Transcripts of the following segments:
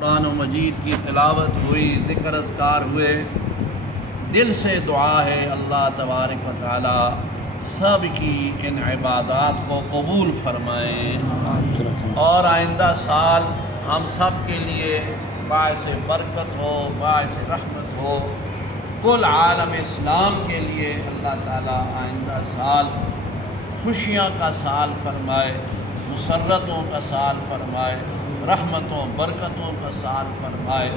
قرآن مجید کی تلاوت ہوئی، ذکر اذکار ہوئے، دل سے دعا ہے اللہ تبارک و تعالی سب کی ان عبادات کو قبول فرمائیں اور آئندہ سال ہم سب کے لیے باعث برکت ہو، باعث رحمت ہو، کل عالم اسلام کے لیے اللہ تعالیٰ آئندہ سال خوشیاں کا سال فرمائے، مسرتوں کا سال فرمائے، رحمتوں برکتوں کا سال فرمائے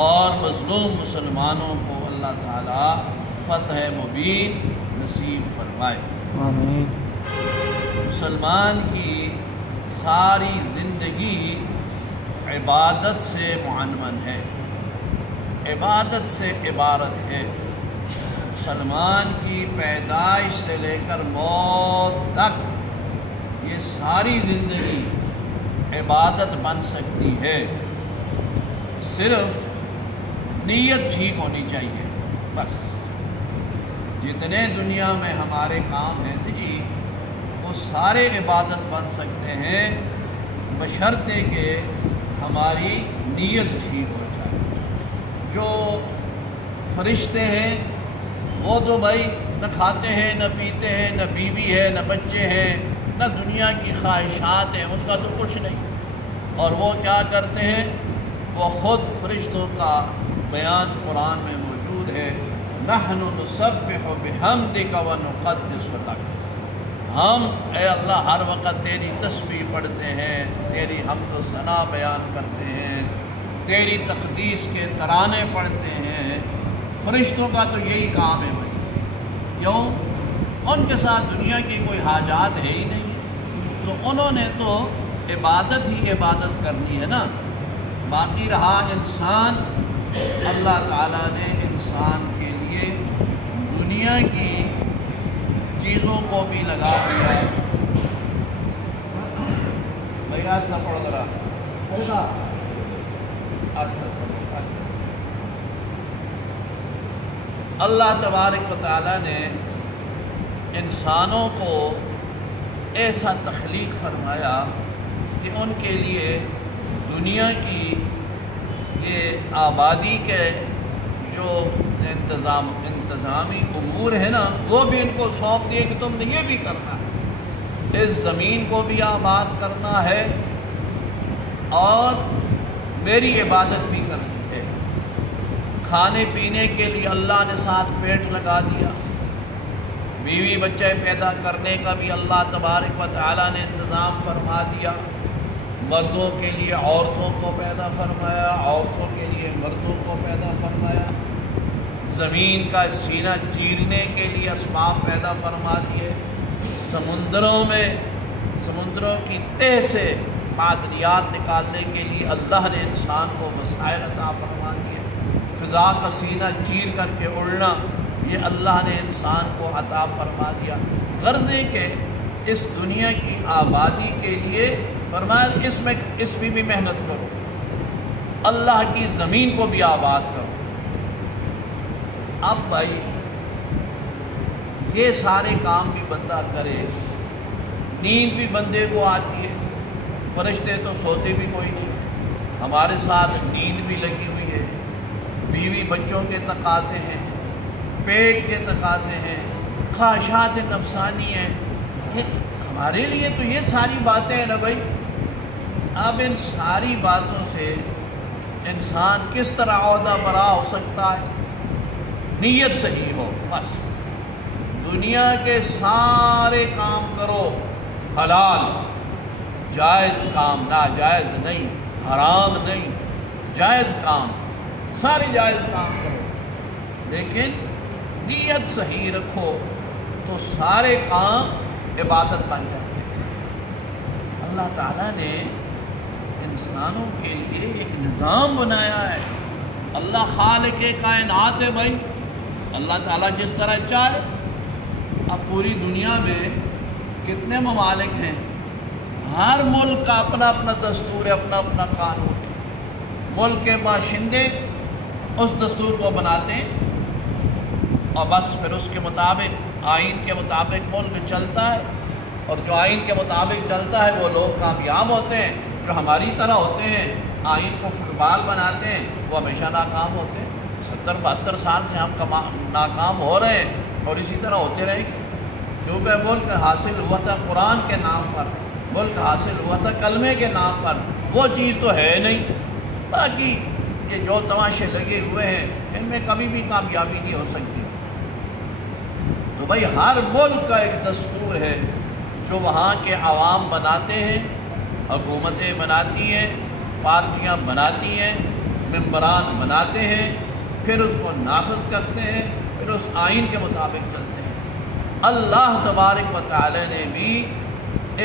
اور مظلوم مسلمانوں کو اللہ تعالیٰ فتح مبین نصیب فرمائے۔ آمین۔ مسلمان کی ساری زندگی عبادت سے معنون ہے، عبادت سے عبارت ہے۔ مسلمان کی پیدائش سے لے کر موت تک یہ ساری زندگی عبادت بن سکتی ہے، صرف نیت ٹھیک ہونی چاہیے بس۔ جتنے دنیا میں ہمارے کام ہیں جی وہ سارے عبادت بن سکتے ہیں بشرطے کہ ہماری نیت ٹھیک ہو جائے۔ جو فرشتے ہیں وہ تو بھائی نہ کھاتے ہیں، نہ پیتے ہیں، نہ بیوی ہے، نہ بچے ہیں، نہ دنیا کی خواہشات ہیں، ان کا تو کچھ نہیں۔ اور وہ کیا کرتے ہیں؟ وہ خود فرشتوں کا بیان قرآن میں موجود ہے، نحن نسبح بحمدک ونقدس لک۔ ہم اے اللہ ہر وقت تیری تسبیح پڑھتے ہیں، تیری حمد و ثنا بیان کرتے ہیں، تیری تقدیس کے ترانے پڑھتے ہیں۔ فرشتوں کا تو یہی کام ہے بھائی، کیوں؟ ان کے ساتھ دنیا کی کوئی حاجات ہے ہی نہیں، تو انہوں نے تو عبادت ہی عبادت کرنی ہے نا۔ باقی رہا انسان، اللہ تعالیٰ نے انسان کے لیے دنیا کی چیزوں کو بھی لگا دیا ہے۔ بھائی آستہ پڑھو ذرا، آستہ اللہ تبارک و تعالیٰ نے انسانوں کو ایسا تخلیق فرمایا کہ ان کے لیے دنیا کی یہ آبادی کے جو انتظامی امور ہے نا وہ بھی ان کو سونپ دیے کہ تم نے یہ بھی کرنا ہے، اس زمین کو بھی آباد کرنا ہے اور میری عبادت بھی کرنی ہے۔ کھانے پینے کے لیے اللہ نے ساتھ پیٹ لگا دیا، بیوی بچے پیدا کرنے کا بھی اللہ تبارک و تعالیٰ نے انتظام فرما دیا، مردوں کے لیے عورتوں کو پیدا فرمایا، عورتوں کے لیے مردوں کو پیدا فرمایا، زمین کا سینہ چیرنے کے لیے اسباب پیدا فرما دیے، سمندروں میں سمندروں کی تہ سے معدنیات نکالنے کے لیے اللہ نے انسان کو وسائل عطا فرما دیے، فضا کا سینہ چیر کر کے اڑنا یہ اللہ نے انسان کو عطا فرما دیا۔ غرض ہے کہ اس دنیا کی آبادی کے لیے فرمایا اس میں بھی محنت کرو، اللہ کی زمین کو بھی آباد کرو۔ اب بھائی یہ سارے کام بھی بندہ کرے، نیند بھی بندے کو آتی ہے، فرشتے تو سوتے بھی کوئی نہیں، ہمارے ساتھ نیند بھی لگی ہوئی ہے، بیوی بچوں کے تقاضے ہیں، پیٹ کے تقاضے ہیں، خواہشات نفسانی ہیں، ہمارے لیے تو یہ ساری باتیں ہیں نا بھائی۔ اب ان ساری باتوں سے انسان کس طرح عہدہ برا ہو سکتا ہے؟ نیت صحیح ہو بس۔ دنیا کے سارے کام کرو، حلال جائز کام، ناجائز نہیں، حرام نہیں، جائز کام، سارے جائز کام کرو، لیکن نیت صحیح رکھو تو سارے کام عبادت بن جاتے ہیں۔ اللہ تعالیٰ نے انسانوں کے لیے ایک نظام بنایا ہے۔ اللہ خالق کائنات ہے بھائی، اللہ تعالیٰ جس طرح چاہے۔ اب پوری دنیا میں کتنے ممالک ہیں، ہر ملک کا اپنا اپنا دستور ہے، اپنا اپنا قانون ہے، ملک کے باشندے اس دستور کو بناتے ہیں اور بس پھر اس کے مطابق، آئین کے مطابق ملک چلتا ہے، اور جو آئین کے مطابق چلتا ہے وہ لوگ کامیاب ہوتے ہیں، جو ہماری طرح ہوتے ہیں آئین کو فٹ بال بناتے ہیں وہ ہمیشہ ناکام ہوتے ہیں۔ 70-72 سال سے ہم ناکام ہو رہے ہیں اور اسی طرح ہوتے رہیں گے، کیونکہ ملک حاصل ہوا تھا قرآن کے نام پر، ملک حاصل ہوا تھا کلمے کے نام پر، وہ چیز تو ہے نہیں۔ باقی یہ جو تماشے لگے ہوئے ہیں ان میں کبھی بھی کامیابی نہیں ہو سکتی۔ تو بھائی ہر ملک کا ایک دستور ہے جو وہاں کے عوام بناتے ہیں، حکومتیں بناتی ہیں، پارٹیاں بناتی ہیں، ممبران بناتے ہیں، پھر اس کو نافذ کرتے ہیں، پھر اس آئین کے مطابق چلتے ہیں۔ اللہ تبارک و تعالی نے بھی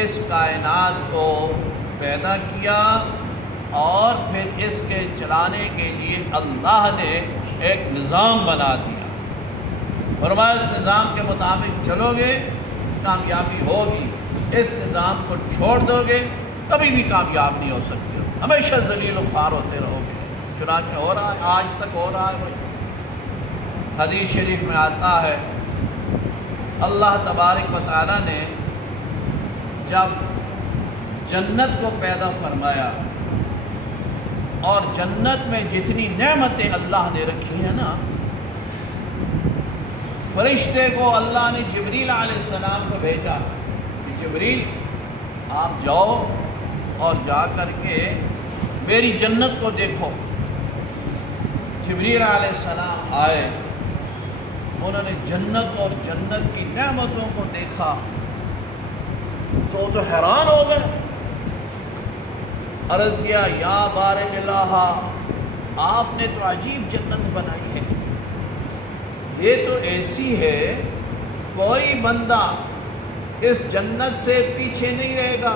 اس کائنات کو پیدا کیا اور پھر اس کے چلانے کے لیے اللہ نے ایک نظام بنا دیا۔ فرمایا اس نظام کے مطابق چلو گے کامیابی ہوگی، اس نظام کو چھوڑ دو گے کبھی بھی کامیاب نہیں ہو سکتے، ہمیشہ ذلیل و خوار ہوتے رہو گے۔ چنانچہ ہو رہا ہے، آج تک ہو رہا ہے۔ بھائی حدیث شریف میں آتا ہے اللہ تبارک و تعالیٰ نے جب جنت کو پیدا فرمایا اور جنت میں جتنی نعمتیں اللہ نے رکھی ہیں نا، فرشتے کو اللہ نے جبریل علیہ السلام کو بھیجا کہ جبریل آپ جاؤ اور جا کر کے میری جنت کو دیکھو۔ جبریل علیہ السلام آئے، انہوں نے جنت اور جنت کی نعمتوں کو دیکھا تو وہ تو حیران ہو گئے۔ عرض کیا یا بارے الہ، آپ نے تو عجیب جنت بنائی ہے، یہ تو ایسی ہے کوئی بندہ اس جنت سے پیچھے نہیں رہے گا،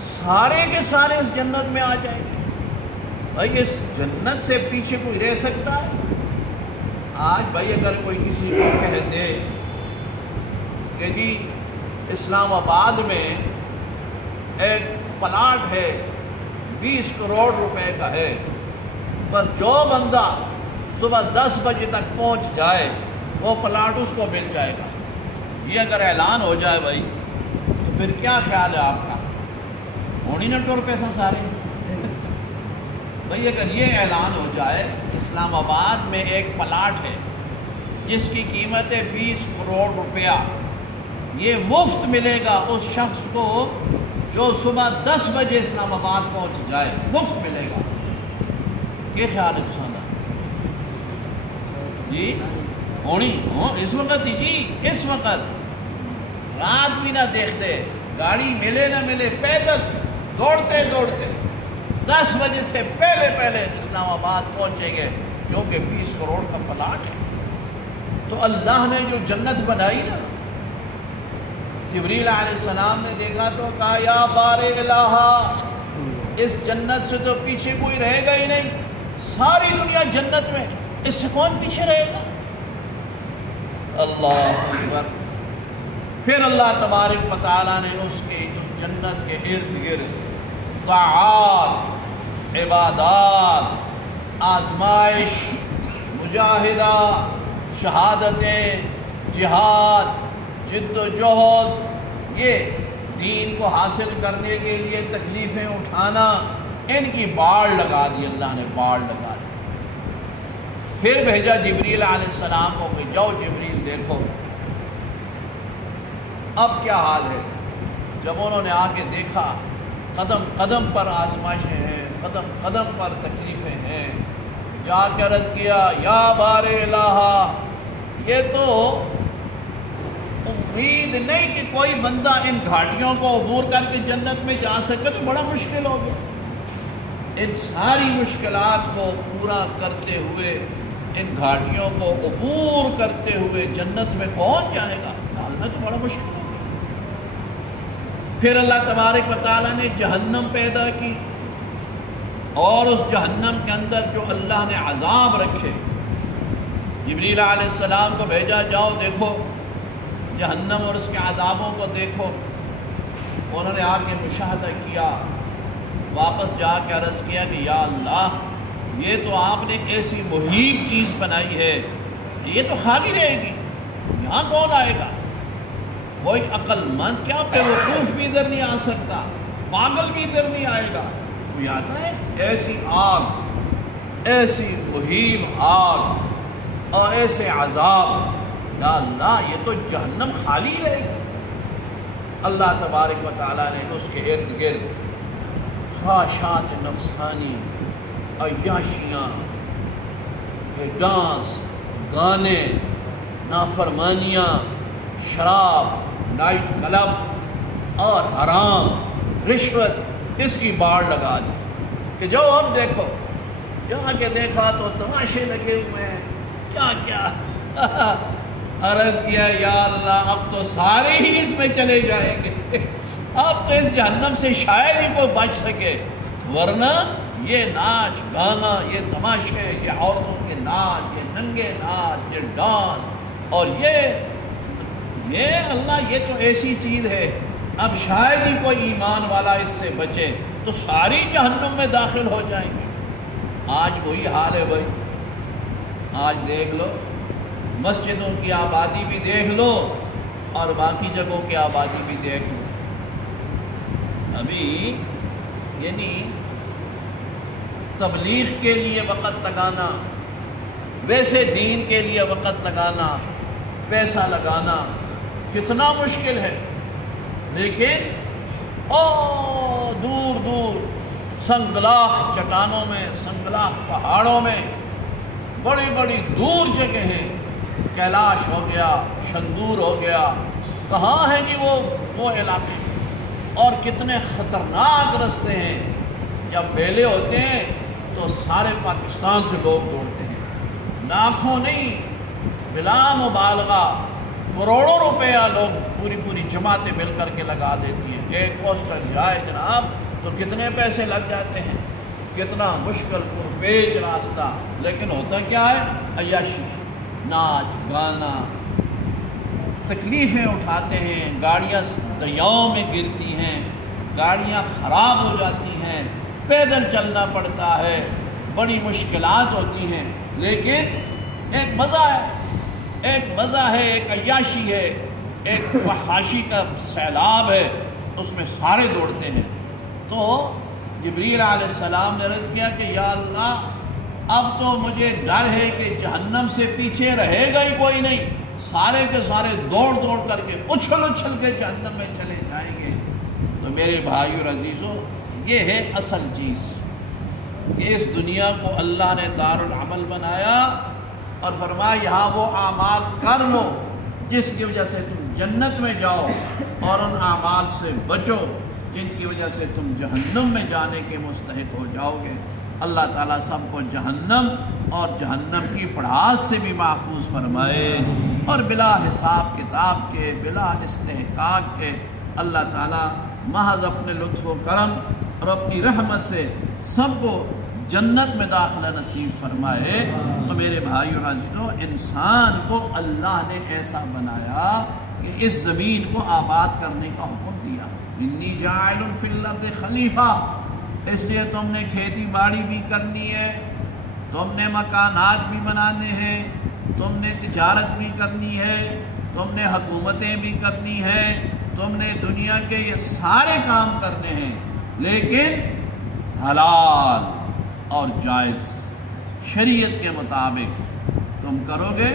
سارے کے سارے اس جنت میں آ جائیں گے۔ بھائی اس جنت سے پیچھے کوئی رہ سکتا ہے؟ آج بھائی اگر کوئی کسی کو کہہ دے کہ جی اسلام آباد میں ایک پلاٹ ہے 20 کروڑ روپے کا ہے، بس جو بندہ صبح 10 بجے تک پہنچ جائے وہ پلاٹ اس کو مل جائے گا، یہ اگر اعلان ہو جائے بھائی تو پھر کیا خیال ہے آپ کا؟ ہونی نہ ٹور پیسہ سارے بھائی اگر یہ اعلان ہو جائے اسلام آباد میں ایک پلاٹ ہے جس کی قیمت ہے 20 کروڑ روپیہ، یہ مفت ملے گا اس شخص کو جو صبح 10 بجے اسلام آباد پہنچ جائے، مفت ملے گا، یہ خیال ہے تساں جی؟ ہونی اس وقت ہی جی، اس وقت رات بھی نہ دیکھتے، گاڑی ملے نہ ملے، پیدل دوڑتے دوڑتے 10 بجے سے پہلے اسلام آباد پہنچیں گے، کیونکہ 20 کروڑ کا پلاٹ ہے۔ تو اللہ نے جو جنت بنائی نا، جبریل علیہ السلام نے دیکھا تو کہا یا بار الہ، اس جنت سے تو پیچھے کوئی رہے گا ہی نہیں، ساری دنیا جنت میں، اس سے کون پیچھے رہے گا؟ اللہ اکبر۔ پھر اللہ تبارک و تعالیٰ نے اس جنت کے ارد گرد طاعات، عبادات، آزمائش، مجاہدہ، شہادتیں، جہاد، جد و جہد، یہ دین کو حاصل کرنے کے لیے تکلیفیں اٹھانا، ان کی باڑ لگا دی اللہ نے، باڑ لگا دی۔ پھر بھیجا جبریل علیہ السلام کو کہ جاؤ جبریل دیکھو اب کیا حال ہے۔ جب انہوں نے آ کے دیکھا قدم قدم پر آزمائشیں ہیں، قدم قدم پر تکلیفیں ہیں، جا کے عرض کیا یا بار الہ، یہ تو امید نہیں کہ کوئی بندہ ان گھاٹیوں کو عبور کر کے جنت میں جا سکے، تو بڑا مشکل ہو گیا۔ ان ساری مشکلات کو پورا کرتے ہوئے، ان گھاٹیوں کو عبور کرتے ہوئے جنت میں کون جائے گا؟ ڈالنا تو بڑا مشکل ہو گیا۔ پھر اللہ تبارک و تعالیٰ نے جہنم پیدا کی، اور اس جہنم کے اندر جو اللہ نے عذاب رکھے، جبریل علیہ السلام کو بھیجا جاؤ دیکھو جہنم اور اس کے عذابوں کو دیکھو۔ انہوں نے آ کے مشاہدہ کیا، واپس جا کے عرض کیا کہ یا اللہ، یہ تو آپ نے ایسی مہیب چیز بنائی ہے، یہ تو خالی رہے گی، یہاں کون آئے گا؟ کوئی عقل مند کیا بے وقوف بھی ادھر نہیں آ سکتا، پاگل بھی ادھر نہیں آئے گا، کوئی آتا ہے؟ ایسی آگ، ایسی مہیم آگ اور ایسے عذاب، یا اللہ یہ تو جہنم خالی رہے گی۔ اللہ تبارک و تعالیٰ نے اس کے ارد گرد خواہشات نفسانی، عیاشیاں، ڈانس، گانے، نافرمانیاں، شراب، نائٹ کلب اور حرام، رشوت، اس کی باڑ لگا دی کہ جو اب دیکھو، جا کے دیکھا تو تماشے لگے ہوئے ہیں، کیا کیا عرض کیا یا اللہ اب تو سارے ہی اس میں چلے جائیں گے، اب تو اس جہنم سے شاید ہی کوئی بچ سکے، ورنہ یہ ناچ گانا، یہ تماشے، یہ عورتوں کے ناچ، یہ ننگے ناچ، یہ ڈانس، اور یہ اللہ یہ تو ایسی چیز ہے اب شاید ہی کوئی ایمان والا اس سے بچے، تو ساری جہنم میں داخل ہو جائیں گے۔ آج وہی حال ہے بھائی، آج دیکھ لو مسجدوں کی آبادی بھی دیکھ لو اور باقی جگہوں کی آبادی بھی دیکھ لو۔ ابھی یعنی تبلیغ کے لیے وقت لگانا، ویسے دین کے لیے وقت لگانا، پیسہ لگانا کتنا مشکل ہے، لیکن دور دور سنگلاخ چٹانوں میں، سنگلاخ پہاڑوں میں، بڑی بڑی دور جگہ ہیں، کیلاش ہو گیا، شندور ہو گیا، کہاں ہیں کہ وہ علاقے، اور کتنے خطرناک رستے ہیں۔ جب میلے ہوتے ہیں تو سارے پاکستان سے لوگ دوڑتے ہیں، لاکھوں نہیں بلا مبالغہ کروڑوں روپیہ لوگ پوری جماعتیں مل کر کے لگا دیتی ہیں۔ ایک پوسٹر جائے جناب تو کتنے پیسے لگ جاتے ہیں، کتنا مشکل پرپیچ راستہ، لیکن ہوتا کیا ہے؟ عیاشی، ناچ گانا، تکلیفیں اٹھاتے ہیں، گاڑیاں دریاؤں میں گرتی ہیں، گاڑیاں خراب ہو جاتی ہیں، پیدل چلنا پڑتا ہے، بڑی مشکلات ہوتی ہیں، لیکن ایک مزہ ہے، ایک عیاشی ہے، ایک فحاشی کا سیلاب ہے، اس میں سارے دوڑتے ہیں۔ تو جبریل علیہ السلام نے عرض کیا کہ یا اللہ اب تو مجھے ڈر ہے کہ جہنم سے پیچھے رہے گا ہی کوئی نہیں، سارے کے سارے دوڑ کر کے اچھل کے جہنم میں چلے جائیں گے۔ تو میرے بھائیو اور عزیزو، یہ ہے اصل چیز کہ اس دنیا کو اللہ نے دار العمل بنایا اور فرمایا یہاں وہ اعمال کر لو جس کی وجہ سے تم جنت میں جاؤ، اور ان اعمال سے بچو جن کی وجہ سے تم جہنم میں جانے کے مستحق ہو جاؤ گے۔ اللہ تعالیٰ سب کو جہنم اور جہنم کی پڑھاس سے بھی محفوظ فرمائے، اور بلا حساب کتاب کے، بلا استحقاق کے اللہ تعالیٰ محض اپنے لطف و کرم اور اپنی رحمت سے سب کو جنت میں داخلہ نصیب فرمائے۔ تو میرے بھائی اور عزیزو، انسان کو اللہ نے ایسا بنایا کہ اس زمین کو آباد کرنے کا حکم دیا، انی جاعل فی الارض خلیفہ، اس لیے تم نے کھیتی باڑی بھی کرنی ہے، تم نے مکانات بھی بنانے ہیں، تم نے تجارت بھی کرنی ہے، تم نے حکومتیں بھی کرنی ہیں، تم نے دنیا کے یہ سارے کام کرنے ہیں، لیکن حلال اور جائز شریعت کے مطابق تم کرو گے،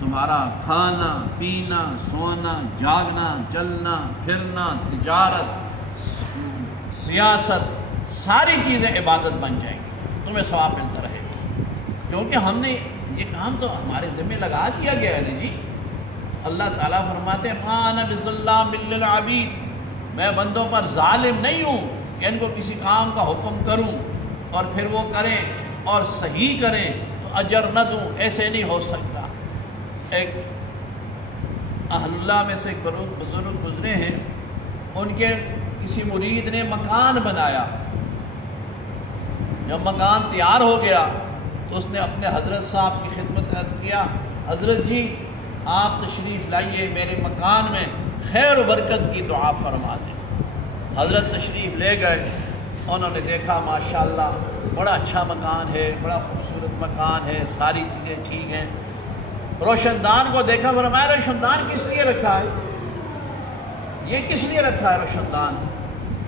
تمہارا کھانا پینا سونا جاگنا چلنا پھرنا تجارت سیاست ساری چیزیں عبادت بن جائیں گی، تمہیں ثواب ملتا رہے گا، کیونکہ ہم نے یہ کام تو ہمارے ذمہ لگا دیا گیا ہے جی۔ اللہ تعالیٰ فرماتے ہیں ما انا بظلام للعبید، میں بندوں پر ظالم نہیں ہوں کہ ان کو کسی کام کا حکم کروں اور پھر وہ کریں اور صحیح کریں تو اجر نہ دوں، ایسے نہیں ہو سکتا۔ ایک اہل اللہ میں سے ایک بزرگ گزرے ہیں، ان کے کسی مرید نے مکان بنایا، جب مکان تیار ہو گیا تو اس نے اپنے حضرت صاحب کی خدمت عرض کیا، حضرت جی آپ تشریف لائیے میرے مکان میں، خیر و برکت کی دعا فرما دیں۔ حضرت تشریف لے گئے، انہوں نے دیکھا ماشاءاللہ بڑا اچھا مکان ہے، بڑا خوبصورت مکان ہے، ساری چیزیں ٹھیک ہیں۔ روشن دان کو دیکھا، فرمایا روشن دان کس لیے رکھا ہے؟ یہ کس لیے رکھا ہے روشن دان؟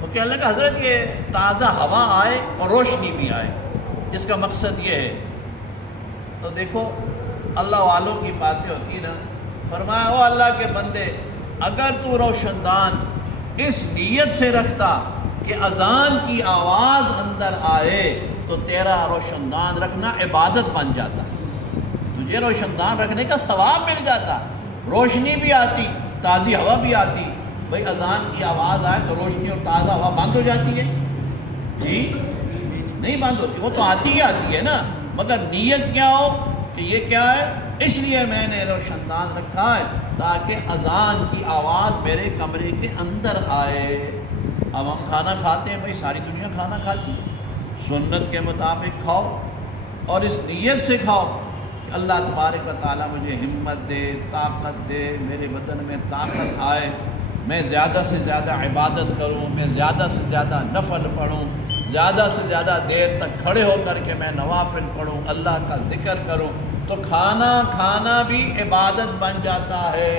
وہ کہنے لگا حضرت یہ تازہ ہوا آئے اور روشنی بھی آئے، اس کا مقصد یہ ہے۔ تو دیکھو اللہ والوں کی باتیں ہوتی نا، فرمایا او اللہ کے بندے، اگر تو روشن دان اس نیت سے رکھتا کہ اذان کی آواز اندر آئے تو تیرا روشن دان رکھنا عبادت بن جاتا، تجھے روشن دان رکھنے کا ثواب مل جاتا، روشنی بھی آتی، تازی ہوا بھی آتی۔ بھئی اذان کی آواز آئے تو روشنی اور تازہ ہوا بند ہو جاتی ہے؟ جی نہیں بند ہوتی، وہ تو آتی ہی آتی ہے نا، مگر نیت کیا ہو کہ یہ کیا ہے، اس لیے میں نے روشن دان رکھا ہے تاکہ اذان کی آواز میرے کمرے کے اندر آئے۔ اب ہم کھانا کھاتے ہیں، بھئی ساری دنیا کھانا کھاتی ہے، سنت کے مطابق کھاؤ اور اس نیت سے کھاؤ کہ اللہ تبارک و تعالیٰ مجھے ہمت دے، طاقت دے، میرے بدن میں طاقت آئے، میں زیادہ سے زیادہ عبادت کروں، میں زیادہ سے زیادہ نفل پڑھوں، زیادہ سے زیادہ دیر تک کھڑے ہو کر کے میں نوافل پڑھوں، اللہ کا ذکر کروں، تو کھانا کھانا بھی عبادت بن جاتا ہے۔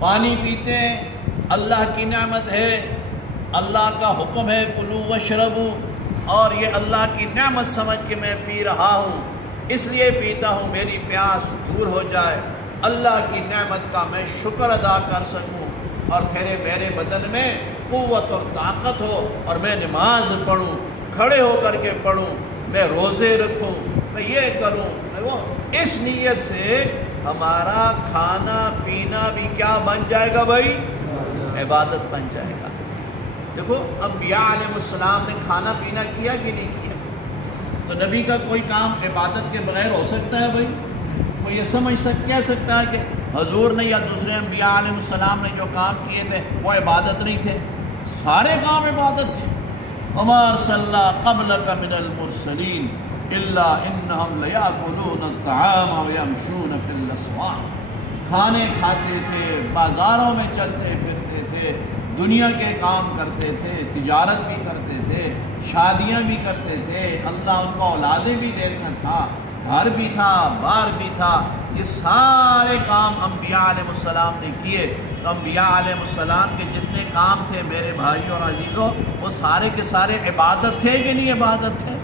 پانی پیتے ہیں، اللہ کی نعمت ہے، اللہ کا حکم ہے کلوا واشربوا، اور یہ اللہ کی نعمت سمجھ کے میں پی رہا ہوں، اس لیے پیتا ہوں میری پیاس دور ہو جائے، اللہ کی نعمت کا میں شکر ادا کر سکوں، اور پھر میرے بدن میں قوت اور طاقت ہو اور میں نماز پڑھوں، کھڑے ہو کر کے پڑھوں، میں روزے رکھوں، میں یہ کروں، میں وہ، اس نیت سے ہمارا کھانا پینا بھی کیا بن جائے گا بھائی؟ عبادت بن جائے گا۔ دیکھو انبیاء علیہ السلام نے کھانا پینا کیا کہ نہیں کیا؟ تو نبی کا کوئی کام عبادت کے بغیر ہو سکتا ہے بھائی؟ کوئی یہ کہہ سکتا ہے کہ حضور نے یا دوسرے انبیاء علیہ السلام نے جو کام کیے تھے وہ عبادت نہیں تھے؟ سارے کام عبادت تھے۔ وما ارسلنا قبلک من المرسلین الا انہم لیاکلون الطعام ویمشون فی الاسواق، کھانے کھاتے تھے، بازاروں میں چلتے پھرتے تھے، دنیا کے کام کرتے تھے، تجارت بھی کرتے تھے، شادیاں بھی کرتے تھے، اللہ ان کو اولادیں بھی دیتا تھا، گھر بھی تھا، بار بھی تھا، یہ سارے کام انبیاء علیہ السلام نے کیے۔ تو انبیاء علیہ السلام کے جتنے کام تھے میرے بھائیوں اور عزیزوں، وہ سارے کے سارے عبادت تھے کہ نہیں عبادت تھے؟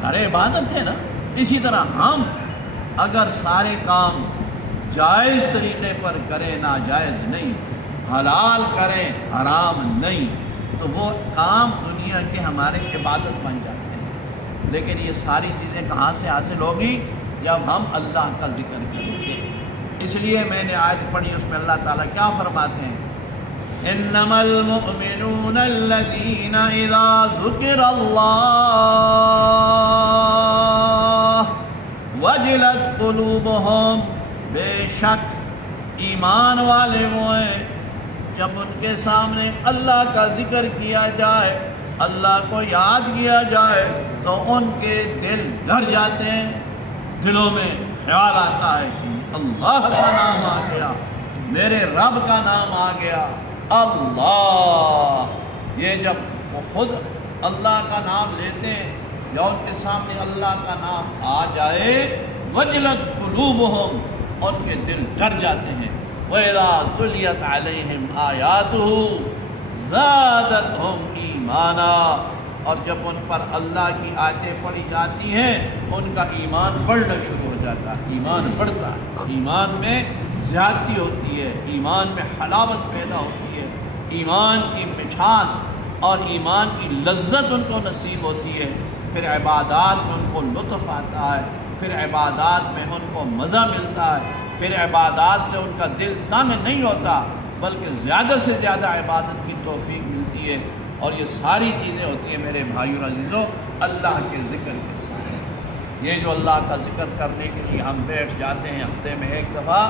سارے عبادت تھے نا۔ اسی طرح ہم اگر سارے کام جائز طریقے پر کریں، ناجائز نہیں، حلال کریں، حرام نہیں، تو وہ کام دنیا کے ہمارے عبادت بن جاتے ہیں۔ لیکن یہ ساری چیزیں کہاں سے حاصل ہوگی؟ جب ہم اللہ کا ذکر کریں گے۔ اس لیے میں نے آیت پڑھی، اس میں اللہ تعالیٰ کیا فرماتے ہیں؟ انما المؤمنون الذین اذا ذکر اللہ وجلت قلوبہم، بے شک ایمان والے وہ ہیں جب ان کے سامنے اللہ کا ذکر کیا جائے، اللہ کو یاد کیا جائے تو ان کے دل ڈر جاتے ہیں، دلوں میں خیال آتا ہے کہ اللہ کا نام آ گیا، میرے رب کا نام آ گیا، اللہ۔ یہ جب وہ خود اللہ کا نام لیتے ہیں یا ان کے سامنے اللہ کا نام آ جائے، وجلت قلوبہم، ان کے دل ڈر جاتے ہیں۔ وَإِذَا تُلِيَتْ عَلَيْهِمْ آيَاتُهُ زَادَتْهُمْ ایمانا، اور جب ان پر اللہ کی آیتیں پڑھی جاتی ہیں ان کا ایمان بڑھنا شروع ہو جاتا ہے، ایمان بڑھتا ہے، ایمان میں زیادتی ہوتی ہے، ایمان میں حلاوت پیدا ہوتی ہے، ایمان کی مٹھاس اور ایمان کی لذت ان کو نصیب ہوتی ہے، پھر عبادات میں ان کو لطف آتا ہے، پھر عبادات میں ان کو مزہ ملتا ہے، پھر عبادات سے ان کا دل تنگ نہیں ہوتا بلکہ زیادہ سے زیادہ عبادت کی توفیق ملتی ہے۔ اور یہ ساری چیزیں ہوتی ہیں میرے بھائیو اور عزیزوں اللہ کے ذکر کے ساتھ۔ یہ جو اللہ کا ذکر کرنے کے لیے ہم بیٹھ جاتے ہیں ہفتے میں ایک دفعہ،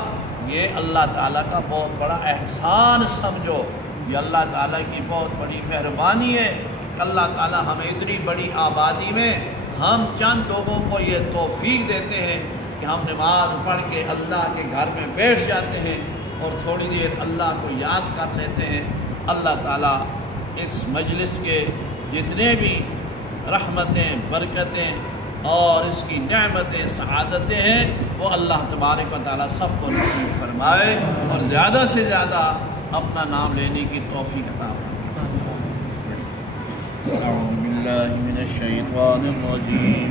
یہ اللہ تعالیٰ کا بہت بڑا احسان سمجھو، یہ اللہ تعالیٰ کی بہت بڑی مہربانی ہے کہ اللہ تعالیٰ ہمیں اتنی بڑی آبادی میں ہم چند لوگوں کو یہ توفیق دیتے ہیں کہ ہم نماز پڑھ کے اللہ کے گھر میں بیٹھ جاتے ہیں اور تھوڑی دیر اللہ کو یاد کر لیتے ہیں۔ اللہ تعالیٰ اس مجلس کے جتنے بھی رحمتیں، برکتیں اور اس کی نعمتیں، سعادتیں ہیں، وہ اللہ تبارک و تعالیٰ سب کو نصیب فرمائے اور زیادہ سے زیادہ اپنا نام لینے کی توفیق عطا فرمائے۔ أعوذ بالله من الشيطان الرجيم.